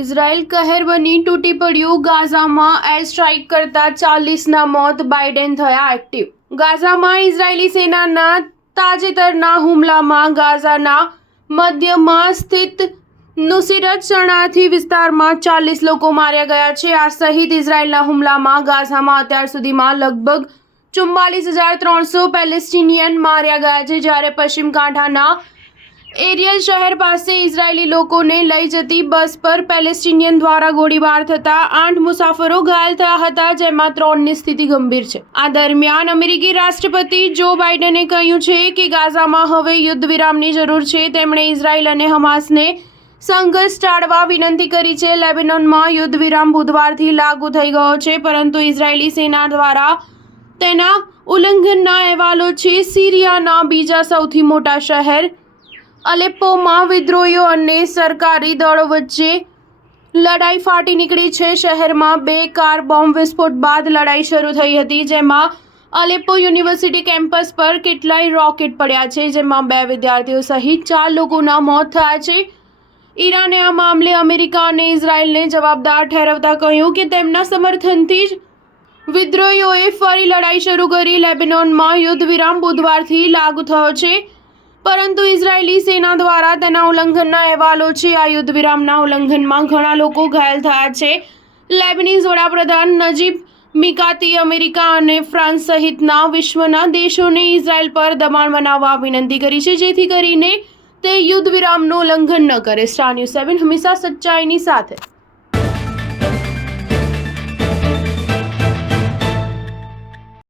Israel કહેર બની તૂટી પડ્યું. ગાઝામાં એર સ્ટ્રાઇક કરતા 40ના મોત. બાઇડેન થયા એક્ટિવ. ગાઝામાં ઇઝરાયેલી સેનાના તાજેતરના હુમલામાં ગાઝાના મધ્યમાં સ્થિત નુસીરત શરણાર્થી વિસ્તારમાં 40 લોકો માર્યા ગયા છે. આ સહિત ઇઝરાયેલના હુમલામાં ગાઝામાં અત્યાર સુધીમાં લગભગ 44,300 પેલેસ્ટિનિયન માર્યા ગયા છે, જ્યારે પશ્ચિમ કાંઠાના એરિયલ શહેર પાસે ઇઝરાયેલી લોકોને લઈ જતી બસ પર પેલેસ્ટિનિયન દ્વારા ગોળીબાર થતા 8 મુસાફરો ઘાયલ થયા હતા, જેમાં 3ની સ્થિતિ ગંભીર છે. આ દરમિયાન અમેરિકી રાષ્ટ્રપતિ જો બાઇડને કહ્યું છે કે ગાઝામાં હવે યુદ્ધ વિરામની જરૂર છે. તેમણે ઇઝરાયલ અને હમાસને સંઘર્ષ ટાળવા વિનંતી કરી છે. લેબેનોનમાં યુદ્ધ વિરામ બુધવારથી લાગુ થઈ ગયો છે, પરંતુ ઇઝરાયેલી સેના દ્વારા તેના ઉલ્લંઘનના અહેવાલો છે. સિરિયાના બીજા સૌથી મોટા શહેર અલેપ્પોમાં વિદ્રોહીઓ અને સરકારી દળો વચ્ચે લડાઈ ફાટી નીકળી છે. શહેરમાં 2 કાર બોમ્બ વિસ્ફોટ બાદ લડાઈ શરૂ થઈ હતી, જેમાં અલેપ્પો યુનિવર્સિટી કેમ્પસ પર કેટલાય રોકેટ પડ્યા છે, જેમાં 2 વિદ્યાર્થીઓ સહિત 4 લોકોના મોત થયા છે. ઈરાને આ મામલે અમેરિકા અને ઇઝરાયલને જવાબદાર ઠેરવતા કહ્યું કે તેમના સમર્થનથી જ વિદ્રોહીઓએ ફરી લડાઈ શરૂ કરી. લેબેનોનમાં યુદ્ધ વિરામ બુધવારથી લાગુ થયો છે, પરંતુ ઇઝરાયેલી સેના દ્વારા તેના ઉલ્લંઘનના અહેવાલો છે. આ યુદ્ધ વિરામના ઉલ્લંઘનમાં ઘણા લોકો ઘાયલ થયા છે. લેબનીઝ વડાપ્રધાન નજીબ મિકાતી અમેરિકા અને ફ્રાન્સ સહિતના વિશ્વના દેશોને ઇઝરાયલ પર દબાણ બનાવવા વિનંતી કરી છે, જેથી કરીને તે યુદ્ધ વિરામનું ઉલ્લંઘન ન કરે. સ્ટાર ન્યૂઝ 7 હંમેશા સચ્ચાઈની સાથે.